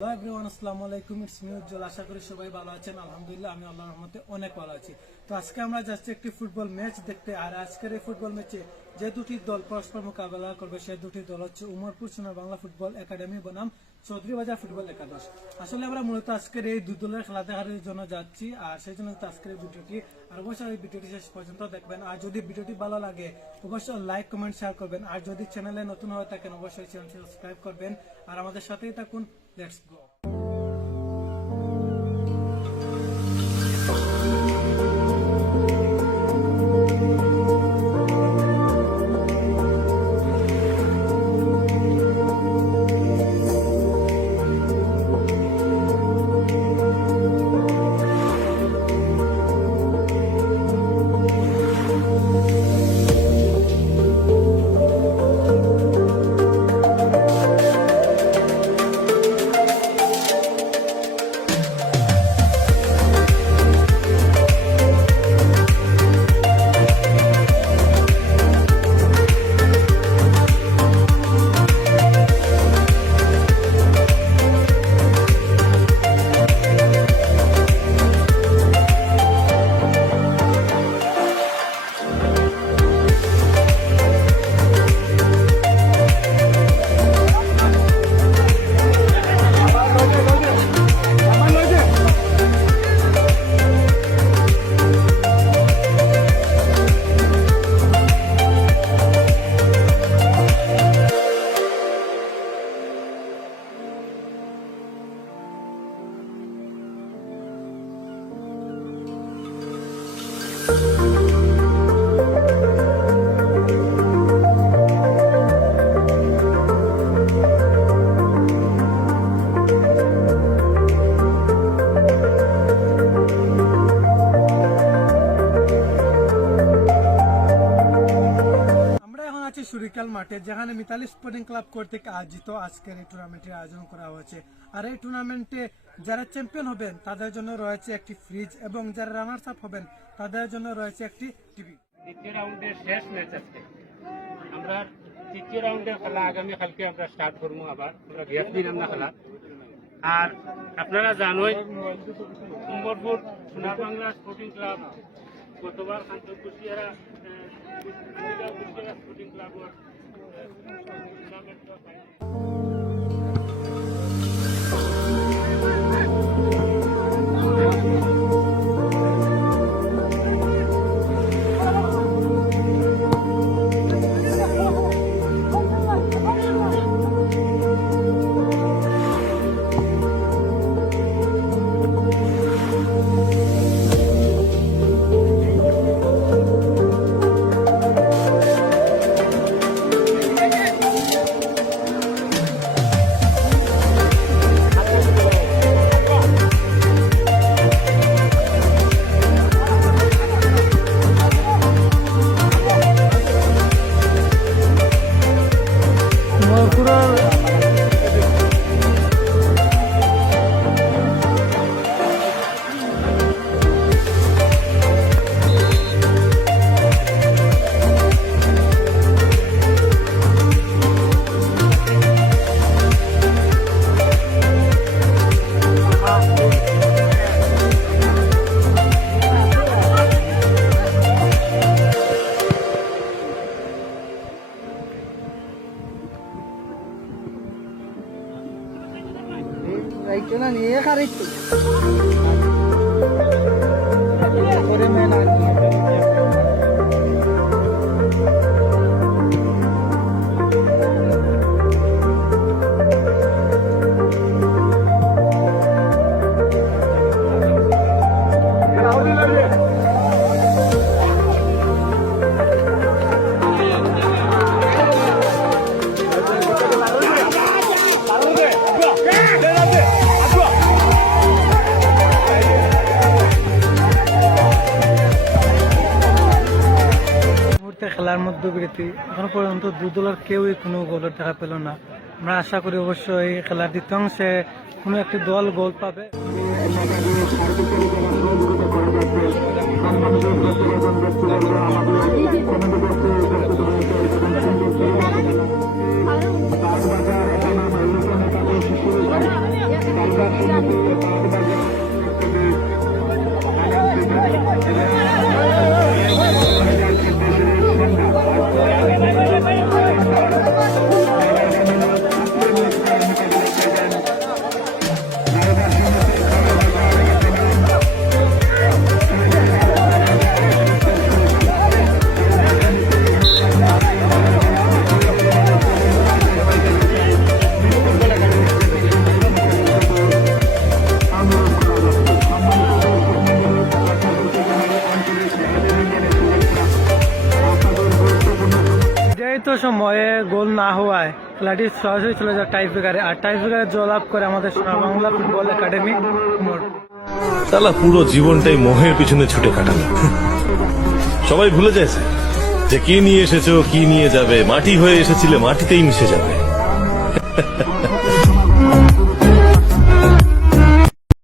Hello everyone, আসসালামু আলাইকুম। It's me উজ্জ্বল। আশা করি সবাই ভালো আছেন। আলহামদুলিল্লাহ, আমি আল্লাহর রহমতে অনেক ভালো আছি। তো আজকে আমরা যাচ্ছি একটি ফুটবল ম্যাচ দেখতে। আর আজকের এই ফুটবল ম্যাচে যে দুটি দল পরস্পর মোকাবেলা করবে সেই দুটি দল হচ্ছে উমরপুর সোনার বাংলা ফুটবল একাডেমি বনাম চৌধুরী বাজার ফুটবল একাদশ। আসলে আমরা মূলত আজকের এই দুই দলের খেলা দেখার জন্য যাচ্ছি, আর সেই জন্য আজকের এই ভিডিওটি। আর অবশ্যই এই ভিডিওটি শেষ পর্যন্ত দেখবেন। আর যদি ভিডিওটি ভালো লাগে অবশ্যই লাইক, কমেন্ট, শেয়ার করবেন। আর যদি চ্যানেলে নতুন হয়ে থাকেন অবশ্যই চ্যানেলটি সাবস্ক্রাইব করবেন। আর আমাদের সাথেই থাকুন। Let's go. সুরিকাল মাঠে, যেখানে মিতালি স্পোর্টিং ক্লাব কর্তৃক আয়োজিত আজকের এই টুর্নামেন্টের আয়োজন করা হয়েছে। আর এই টুর্নামেন্টে যারা চ্যাম্পিয়ন হবেন তাদের জন্য রয়েছে একটি ফ্রিজ, এবং যারা রানার্স আপ হবেন তাদের জন্য রয়েছে একটি টিভি। তৃতীয় রাউন্ডের শেষ ম্যাচ আজকে আমরা তৃতীয় রাউন্ডের খেলা আগামী কালকে আমরা স্টার্ট করবো। আবার আমরা গ্যাপ দিলাম না খেলা। আর আপনারা জানোই উমরপুর সোনার বাংলা স্পোর্টিং ক্লাব গতবার কুশিয়ারা স্পোর্টিং ক্লাবের নিয়ে খারিত খেলার মধ্যবিরতি। এখনো পর্যন্ত দুই দলের কেউই কোনো গোলের দেখা পেল না। আমরা আশা করি অবশ্যই খেলার দ্বিতীয় অংশে কোনো একটি দল গোল পাবে। সময়ে গোল না হওয়ায় খেলাটি সরাসরি চলে যায় টাই ব্রেকারে, আর টাই ব্রেকারে জয়লাভ করে আমাদের সোনার বাংলা ফুটবল একাডেমি মোট। সালা পুরো জীবনটাই মোহের পিছনে ছুটে কাটালো। সবাই ভুলে যাচ্ছে যে কি নিয়ে এসেছো কি নিয়ে যাবে, মাটি হয়ে এসেছিলে মাটিতেই মিশে যাবে।